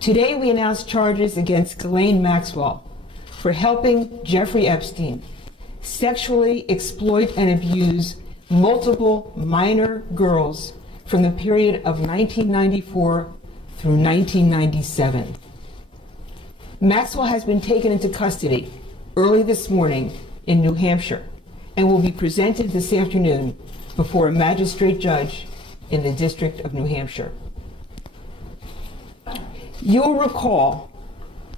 Today we announce charges against Ghislaine Maxwell for helping Jeffrey Epstein sexually exploit and abuse multiple minor girls from the period of 1994 through 1997. Maxwell has been taken into custody early this morning in New Hampshire and will be presented this afternoon before a magistrate judge in the District of New Hampshire. You'll recall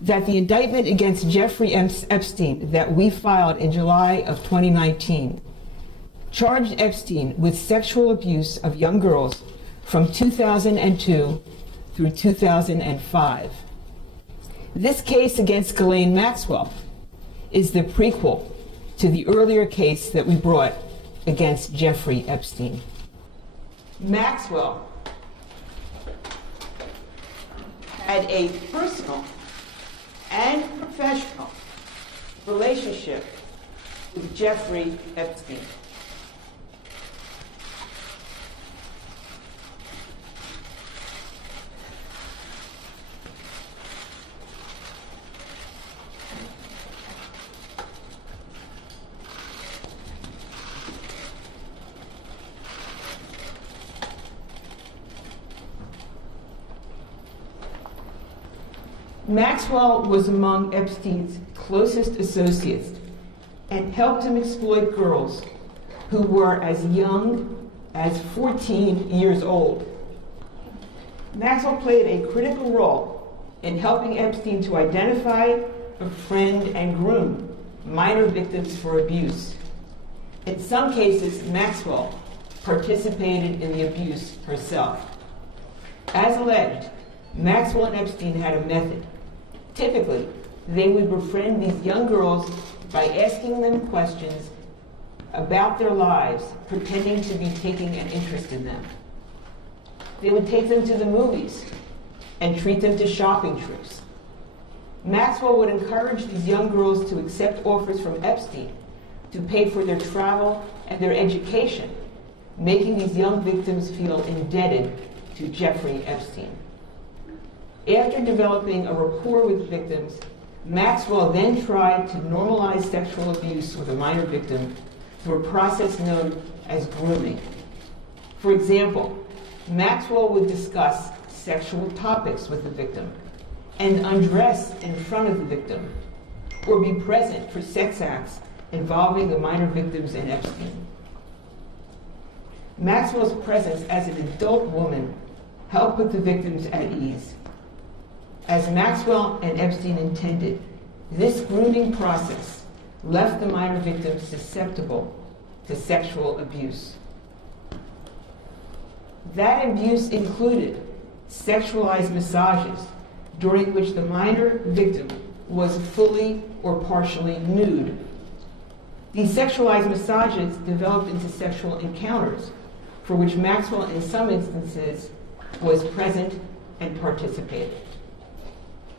that the indictment against Jeffrey Epstein that we filed in July of 2019 charged Epstein with sexual abuse of young girls from 2002 through 2005. This case against Ghislaine Maxwell is the prequel to the earlier case that we brought against Jeffrey Epstein. Maxwell had a personal and professional relationship with Jeffrey Epstein. Maxwell was among Epstein's closest associates and helped him exploit girls who were as young as 14 years old. Maxwell played a critical role in helping Epstein to identify, befriend, and groom minor victims for abuse. In some cases, Maxwell participated in the abuse herself. As alleged, Maxwell and Epstein had a method. Typically, they would befriend these young girls by asking them questions about their lives, pretending to be taking an interest in them. They would take them to the movies and treat them to shopping trips. Maxwell would encourage these young girls to accept offers from Epstein to pay for their travel and their education, making these young victims feel indebted to Jeffrey Epstein. After developing a rapport with victims, Maxwell then tried to normalize sexual abuse with a minor victim through a process known as grooming. For example, Maxwell would discuss sexual topics with the victim and undress in front of the victim, or be present for sex acts involving the minor victims and Epstein. Maxwell's presence as an adult woman helped put the victims at ease. As Maxwell and Epstein intended, this grooming process left the minor victims susceptible to sexual abuse. That abuse included sexualized massages during which the minor victim was fully or partially nude. These sexualized massages developed into sexual encounters for which Maxwell, in some instances, was present and participated.